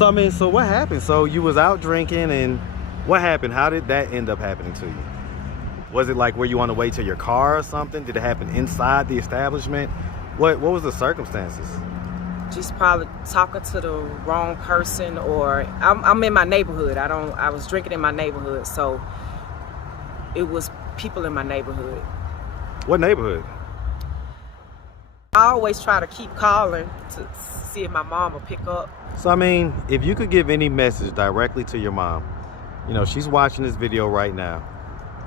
So I mean, so what happened? So you was out drinking, and what happened? How did that end up happening to you? Was it like, were you on the way to your car or something? Did it happen inside the establishment? What was the circumstances? Just probably talking to the wrong person, or I'm in my neighborhood. I was drinking in my neighborhood, so it was people in my neighborhood. What neighborhood? I always try to keep calling to see if my mom will pick up. So I mean, if you could give any message directly to your mom, you know, she's watching this video right now.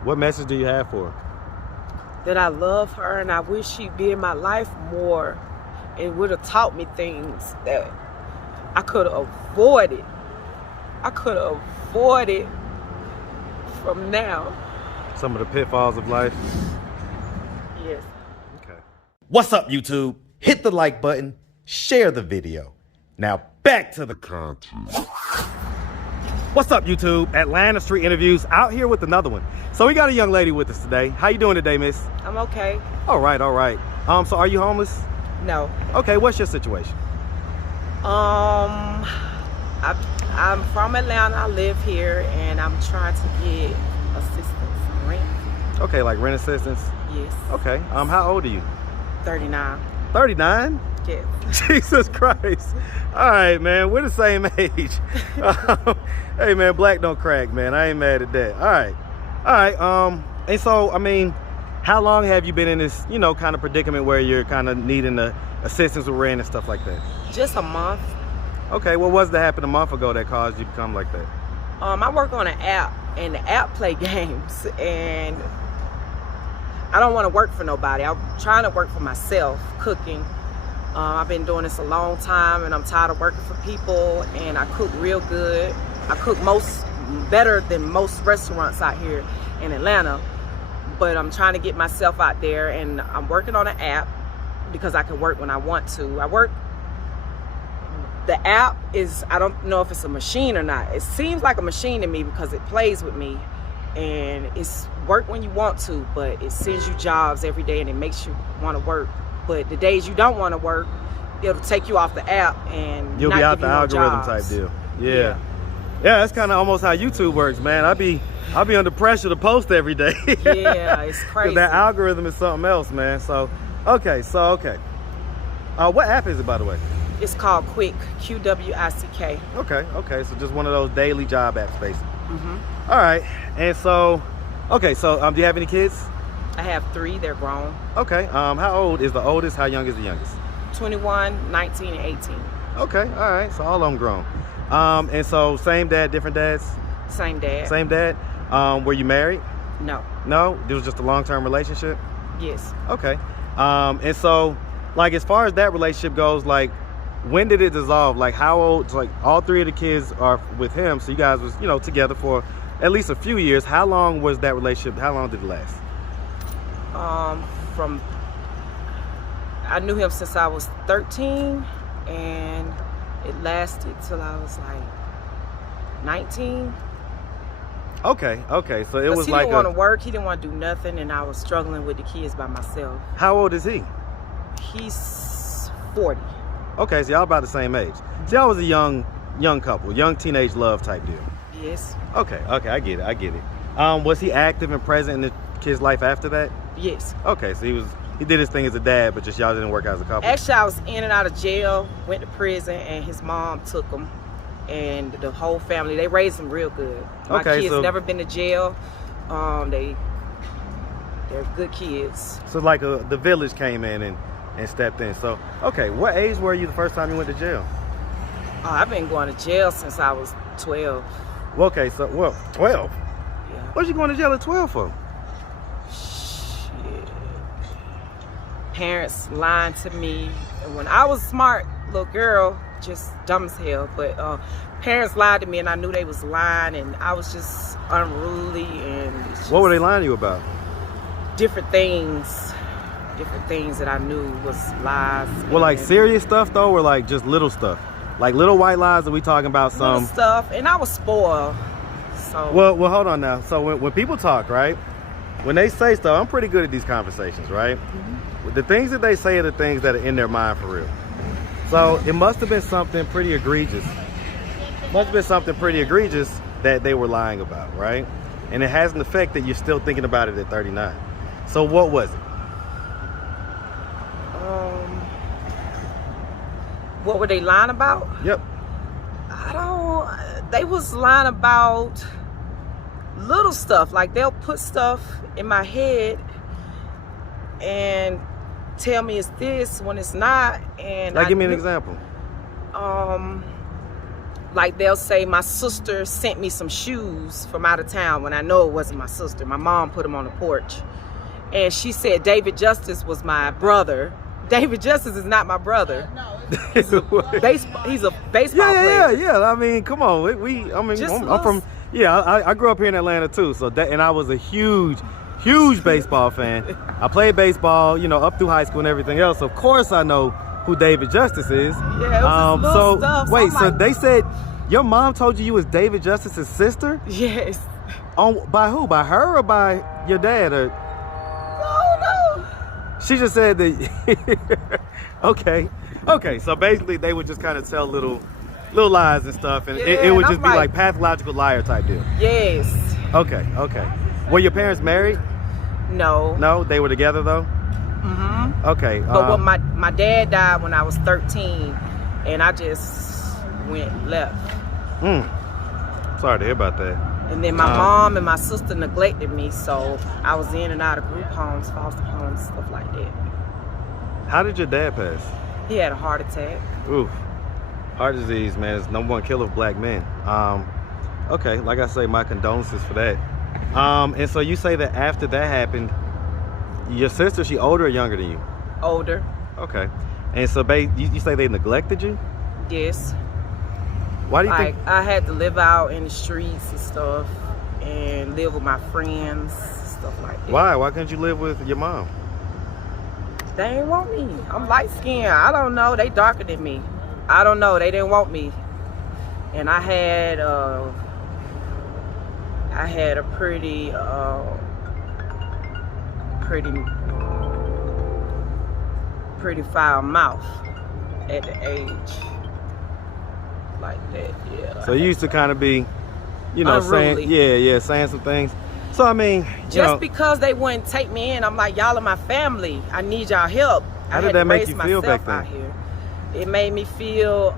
What message do you have for her? That I love her and I wish she'd be in my life more and would have taught me things that I could have avoided. I could have avoided from now. Some of the pitfalls of life? Yes. Okay. What's up, YouTube? Hit the like button, share the video. Now back to the content. What's up, YouTube? Atlanta Street Interviews out here with another one. So we got a young lady with us today. How you doing today, miss? I'm okay. All right, all right. So are you homeless? No. Okay, what's your situation? I'm from Atlanta. I live here and I'm trying to get assistance, rent. Okay, like rent assistance? Yes. Okay. How old are you? 39. 39? Yes. Jesus Christ. All right, man. We're the same age. Hey, man, black don't crack, man. I ain't mad at that. All right. All right. And so, I mean, how long have you been in this, you know, kind of predicament where you're kind of needing the assistance with rent and stuff like that? Just a month. Okay. What was that happened a month ago that caused you to become like that? I work on an app, and the app play games, and I don't want to work for nobody. I'm trying to work for myself, cooking. I've been doing this a long time, and I'm tired of working for people, and I cook real good. I cook better than most restaurants out here in Atlanta, but I'm trying to get myself out there, and I'm working on an app because I can work when I want to. The app is, I don't know if it's a machine or not. It seems like a machine to me because it plays with me, and it's work when you want to, but it sends you jobs every day and it makes you want to work. But the days you don't want to work, it'll take you off the app and you'll not be out give the you no algorithm jobs. type deal. Yeah. Yeah, that's kind of almost how YouTube works, man. I'll be under pressure to post every day. Yeah, it's crazy. That algorithm is something else, man. So, okay. What app is it, by the way? It's called Quick, Q-W-I-C-K. Okay. So just one of those daily job apps, basically. Mm-hmm. All right. And so, okay. So, do you have any kids? I have 3. They're grown. Okay. How old is the oldest? How young is the youngest? 21, 19, and 18. Okay. All right. So all of them grown. And so same dad, different dads? Same dad. Same dad. Were you married? No. No? It was just a long-term relationship? Yes. Okay. And so, like, as far as that relationship goes, like, when did it dissolve? Like, how old? Like, all 3 of the kids are with him, so you guys was, you know, together for at least a few years. How long was that relationship? How long did it last? I knew him since I was 13, and it lasted till I was like 19. Okay. So it was he like didn't want to work. He didn't want to do nothing, and I was struggling with the kids by myself. How old is he? He's 40. Okay, so y'all about the same age. So y'all was a young couple, young teenage love type deal. Yes. Okay, I get it. Was he active and present in the kid's life after that? Yes. Okay, so he did his thing as a dad, but just y'all didn't work out as a couple. Actually, I was in and out of jail, went to prison, and his mom took him, and the whole family, they raised him real good. My kids never been to jail. They're good kids. So like the village came in and stepped in. So, okay, what age were you the first time you went to jail? I've been going to jail since I was 12. Well, okay, so 12. Yeah. What you going to jail at 12 for? Shit. Parents lying to me. And when I was smart little girl, just dumb as hell, but parents lied to me and I knew they was lying, and I was just unruly, and what were they lying to you about? Different things that I knew was lies. Well, like serious stuff though, or like just little stuff? Like little white lies? Are we talking about some little stuff? And I was spoiled. So well, hold on now. So when people talk, right? When they say stuff, I'm pretty good at these conversations, right? Mm-hmm. The things that they say are the things that are in their mind for real. So it must have been something pretty egregious Must have been something pretty egregious that they were lying about, right? And it has an effect that you're still thinking about it at 39. So what was it? What were they lying about? Yep. They was lying about little stuff. Like they'll put stuff in my head and tell me it's this when it's not. And Like, give me an example. Like they'll say my sister sent me some shoes from out of town when I know it wasn't my sister. My mom put them on the porch. And she said David Justice was my brother. David Justice is not my brother. He's a baseball player. Yeah. I mean, come on. I'm from. Yeah, I grew up here in Atlanta too. So and I was a huge baseball fan. I played baseball, up through high school and everything else. Of course, I know who David Justice is. Yeah, it was little stuff. Wait, so they said your mom told you was David Justice's sister? Yes. By who? By her or by your dad? Or No. she just said that. Okay. So basically, they would just kind of tell little lies and stuff, and it would just be like pathological liar type deal. Yes. Okay. Were your parents married? No. No, they were together though. Mm-hmm. Okay. But my dad died when I was 13, and I just left. Sorry to hear about that. And then my mom and my sister neglected me, so I was in and out of group homes, foster homes, stuff like that. How did your dad pass? He had a heart attack. Oof. Heart disease, man, is #1 killer of black men. Okay, like I say, my condolences for that. And so you say that after that happened, your sister, she older or younger than you? Older. Okay. And so you say they neglected you? Yes. Why do you think? I had to live out in the streets and stuff and live with my friends, stuff like that. Why? Why couldn't you live with your mom? They didn't want me. I'm light skinned. I don't know. They darker than me. I don't know. They didn't want me. And I had a pretty foul mouth at the age like that. Yeah. So you used to kind of be, unruly. saying some things. So I mean, just because they wouldn't take me in, I'm like, y'all are my family. I need y'all help. How did that make you feel back then? Out here. It made me feel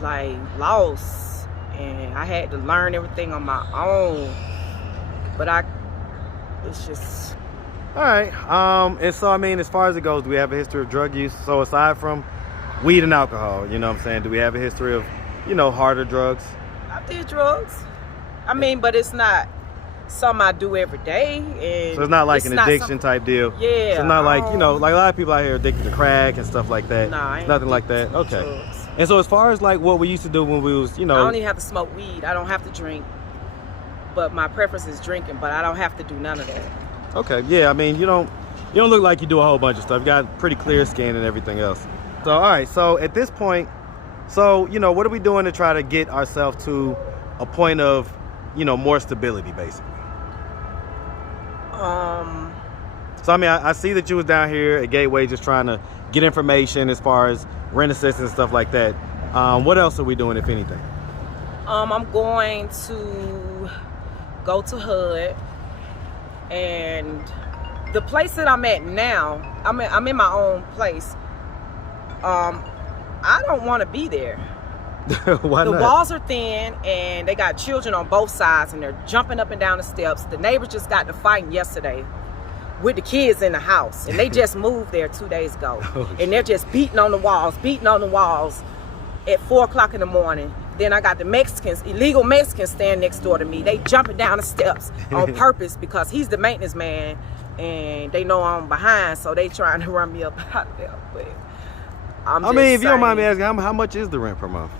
like lost, and I had to learn everything on my own. But it's just. All right. And so I mean, as far as it goes, do we have a history of drug use? So aside from weed and alcohol, you know what I'm saying? Do we have a history of, harder drugs? I did drugs. I mean, but it's not something I do every day. And so it's not like an addiction type deal? Yeah. So it's not like, like a lot of people out here are addicted to crack and stuff like that. Nah, it's nothing like that. Okay. Drugs. And so as far as like what we used to do when we was, I don't even have to smoke weed. I don't have to drink. But my preference is drinking, but I don't have to do none of that. Okay. Yeah, I mean, you don't look like you do a whole bunch of stuff. You got pretty clear skin and everything else. So, all right. So at this point, what are we doing to try to get ourselves to a point of, more stability, basically? So, I mean, I see that you was down here at Gateway just trying to get information as far as rent assistance and stuff like that. What else are we doing, if anything? I'm going to go to HUD, and the place that I'm at now, I'm in my own place. I don't want to be there. Why the not? walls are thin, and they got children on both sides, and they're jumping up and down the steps. The neighbors just got to fighting yesterday with the kids in the house, and they just moved there 2 days ago. And they're just beating on the walls at 4 o'clock in the morning. Then I got the illegal Mexicans standing next door to me. They jumping down the steps on purpose because he's the maintenance man, and they know I'm behind, so they trying to run me up out of there. But if you don't mind me asking, how much is the rent per month?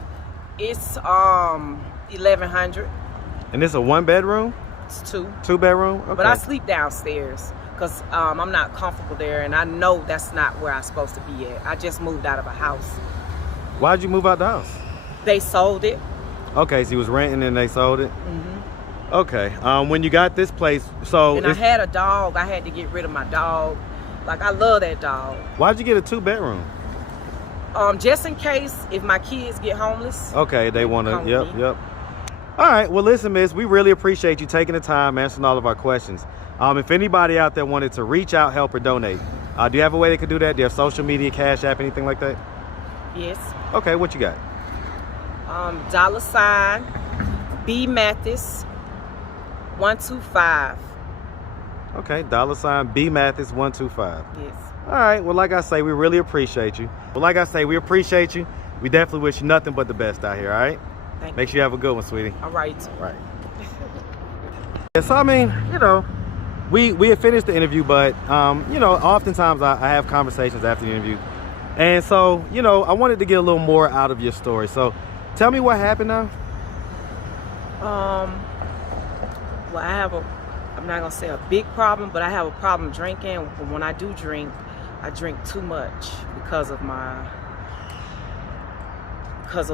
It's $1,100. And it's a 1-bedroom? It's 2. 2-bedroom? Okay. But I sleep downstairs because I'm not comfortable there, and I know that's not where I'm supposed to be at. I just moved out of a house. Why'd you move out the house? They sold it. Okay, so you was renting and they sold it? Mm-hmm. Okay. When you got this place, so... And I had a dog. I had to get rid of my dog. Like, I love that dog. Why'd you get a 2-bedroom? Just in case if my kids get homeless. Okay, they want to. come with Yep, me. yep. All right. Well, listen, Miss, we really appreciate you taking the time, answering all of our questions. If anybody out there wanted to reach out, help, or donate, do you have a way they could do that? Do you have social media, Cash App, anything like that? Yes. Okay, what you got? $ B Mathis 125. Okay, $ B Mathis 125. Yes. All right. Well, like I say, we really appreciate you. We appreciate you. We definitely wish you nothing but the best out here. All right. Thank Make sure you have a good one, sweetie. you. All right. Right. Yeah, so I mean, we had finished the interview, but oftentimes I have conversations after the interview, and so I wanted to get a little more out of your story. So, tell me what happened now. Well, I'm not gonna say a big problem, but I have a problem drinking. When I do drink, I drink too much because of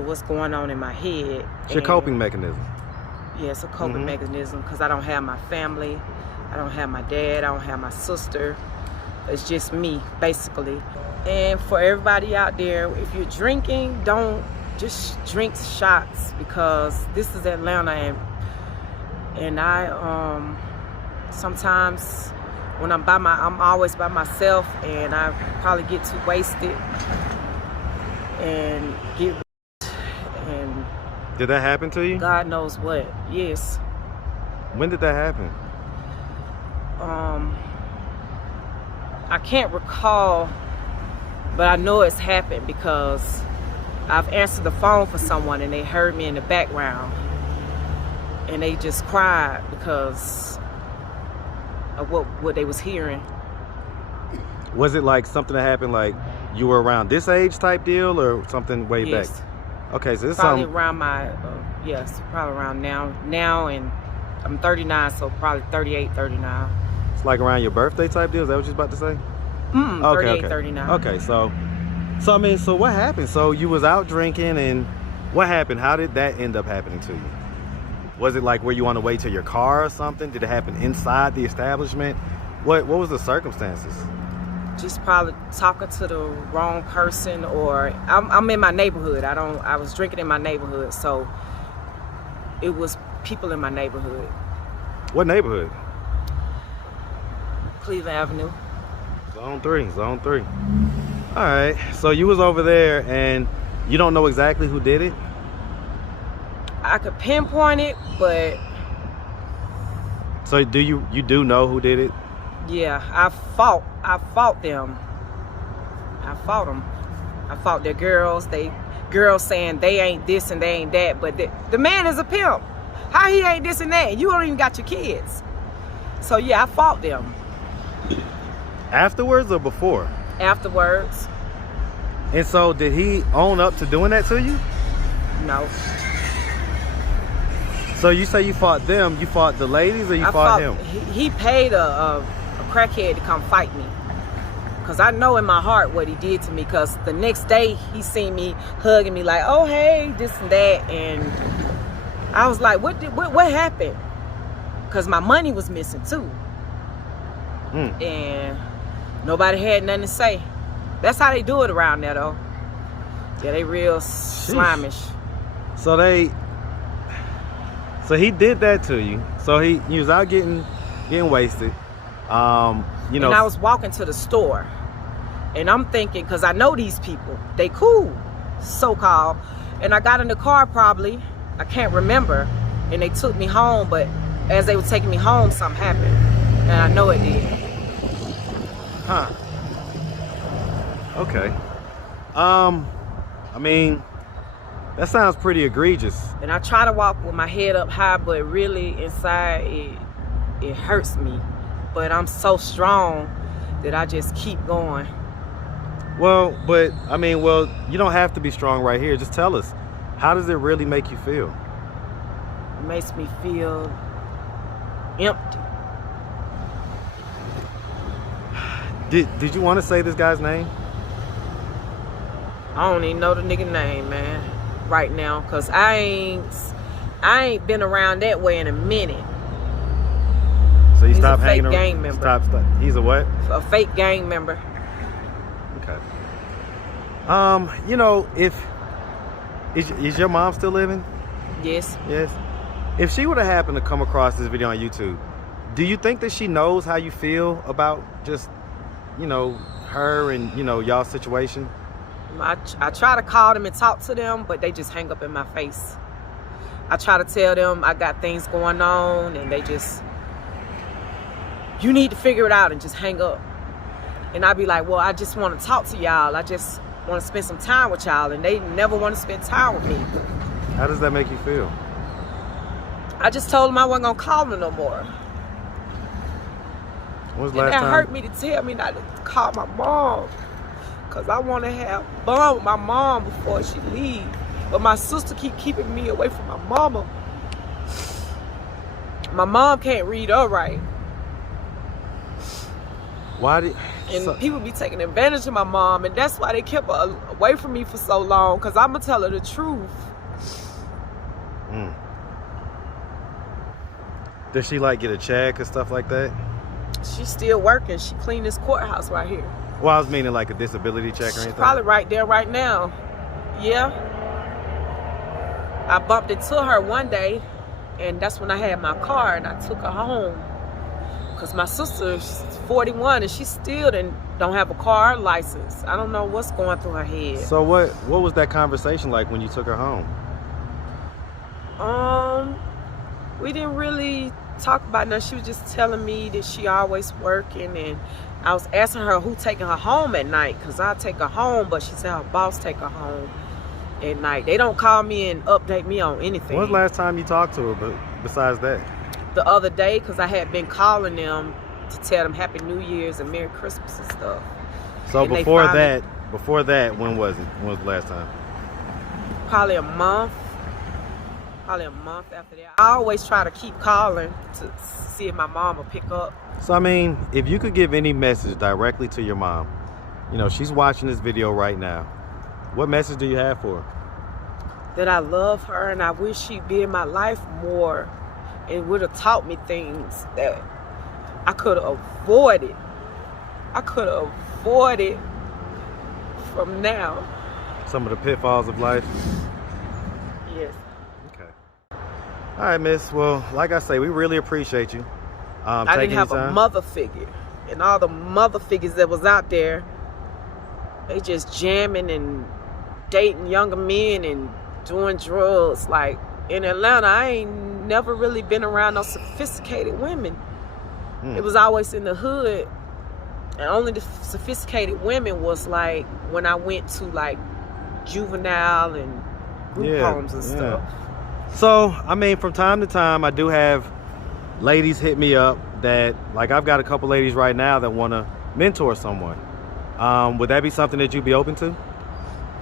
what's going on in my head. It's your coping mechanism. Yeah, it's a coping mechanism because I don't have my family. I don't have my dad. I don't have my sister. It's just me, basically. And for everybody out there, if you're drinking, don't just drink shots, because this is Atlanta, and I sometimes when I'm always by myself, and I probably get too wasted and get. And Did that happen to you? God knows what. Yes. When did that happen? I can't recall, but I know it's happened because I've answered the phone for someone and they heard me in the background and they just cried because of what they was hearing. Was it like something that happened like you were around this age type deal, or something way Yes. back? Okay, so this is Probably something. around my, probably around now, and I'm 39, so probably 38, 39. It's like around your birthday type deal. Is that what you're about to say? 38, 39. Okay, so I mean, so what happened? So you was out drinking, and what happened? How did that end up happening to you? Was it like where you on the way to your car or something? Did it happen inside the establishment? What was the circumstances? Just probably talking to the wrong person, or I'm in my neighborhood. I was drinking in my neighborhood, so it was people in my neighborhood. What neighborhood? Cleveland Avenue. Zone 3. All right, so you was over there and you don't know exactly who did it? I could pinpoint it, but So you do know who did it? yeah, I fought them. I fought them. I fought their girls. Girls saying they ain't this and they ain't that, but the man is a pimp. How he ain't this and that? You don't even got your kids. So yeah, I fought them. Afterwards or before? Afterwards, And so did he own up to doing that to you? no. So you say you fought them, you fought the ladies, or you fought him? He paid a crackhead to come fight me. Cause I know in my heart what he did to me. Cause the next day he seen me hugging me like, oh hey, this and that, and I was like, what happened? Cause my money was missing too, and nobody had nothing to say. That's how they do it around there though. Yeah, they real slimish. So he did that to you. So he was out getting wasted. And I was walking to the store, and I'm thinking, because I know these people, they cool, so-called, and I got in the car probably, I can't remember, and they took me home, but as they were taking me home, something happened, and I know it did. Huh. Okay. I mean, that sounds pretty egregious. And I try to walk with my head up high, but really inside it hurts me. But I'm so strong that I just keep going. Well, you don't have to be strong right here. Just tell us, how does it really make you feel? It makes me feel empty. Did you want to say this guy's name? I don't even know the nigga name, man, right now, cause I ain't been around that way in a minute. So you He's stopped a fake hanging around? gang member. Stop. He's a what? A fake gang member. Okay. You know, if is your mom still living? Yes. Yes. If she would have happened to come across this video on YouTube, do you think that she knows how you feel about just, you know, her and, you know, y'all's situation? I try to call them and talk to them, but they just hang up in my face. I try to tell them I got things going on, and they just, you need to figure it out, and just hang up. And I be like, well, I just want to talk to y'all. I just want to spend some time with y'all, and they never want to spend time with me. How does that make you feel? I just told them I wasn't gonna call them no more. When was the And last that time? hurt me to tell me not to call my mom, cause I want to have fun with my mom before she leave. But my sister keeping me away from my mama. My mom can't read or write. Why did? And people be taking advantage of my mom, and that's why they kept her away from me for so long, because I'm going to tell her the truth. Does she like get a check or stuff like that? She's still working. She cleaned this courthouse right here. Well, I was meaning like a disability check or She's anything. probably right there right now. Yeah. I bumped into her one day, and that's when I had my car, and I took her home. Because my sister's 41, and she still don't have a car or license. I don't know what's going through her head. So what was that conversation like when you took her home? We didn't really talk about nothing. She was just telling me that she always working, and I was asking her who taking her home at night, because I take her home, but she said her boss take her home at night. They don't call me and update me on anything. When was the last time you talked to her, but besides that? The other day, because I had been calling them to tell them Happy New Year's and Merry Christmas and stuff. So And before finally, that, when was it? When was the last time? probably a month after that. I always try to keep calling to see if my mom will pick up. So I mean, if you could give any message directly to your mom, you know, she's watching this video right now. What message do you have for her? That I love her, and I wish she'd be in my life more, and would have taught me things that I could have avoided. I could have avoided from now. Some of the pitfalls of life. Yes. Okay. All right, miss. Well, like I say, we really appreciate you. I taking didn't have your a time. mother figure, and all the mother figures that was out there, they just jamming and dating younger men and doing drugs. Like in Atlanta, I ain't never really been around no sophisticated women. It was always in the hood, and only the sophisticated women was like when I went to like juvenile and group homes and stuff. So, I mean, from time to time, I do have ladies hit me up that, like, I've got a couple ladies right now that want to mentor someone. Would that be something that you'd be open to?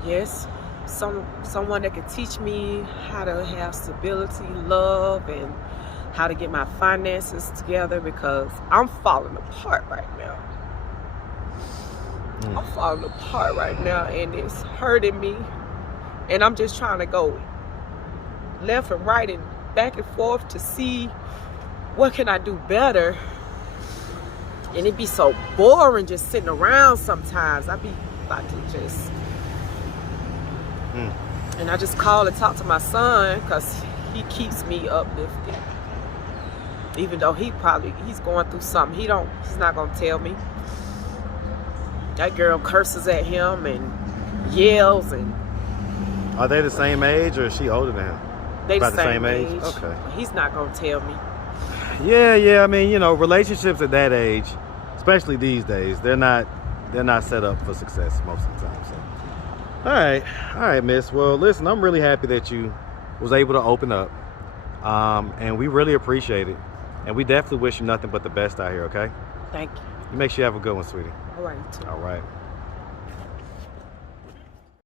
Yes. Someone that could teach me how to have stability, love, and how to get my finances together, because I'm falling apart right now. I'm falling apart right now, and it's hurting me. And I'm just trying to go left and right and back and forth to see what can I do better. And it be so boring just sitting around sometimes. I be about to just... And I just call and talk to my son, because he keeps me uplifted. Even though he's going through something. He's not gonna tell me. That girl curses at him and yells. And Are they the same age, or is she older than him? they About the same age. Okay. He's not gonna tell me. Yeah. I mean, you know, relationships at that age, especially these days, they're not set up for success most of the time. So, all right, miss. Well, listen, I'm really happy that you was able to open up, and we really appreciate it, and we definitely wish you nothing but the best out here. Okay. Thank you. You make sure you have a good one, sweetie. All right. All right.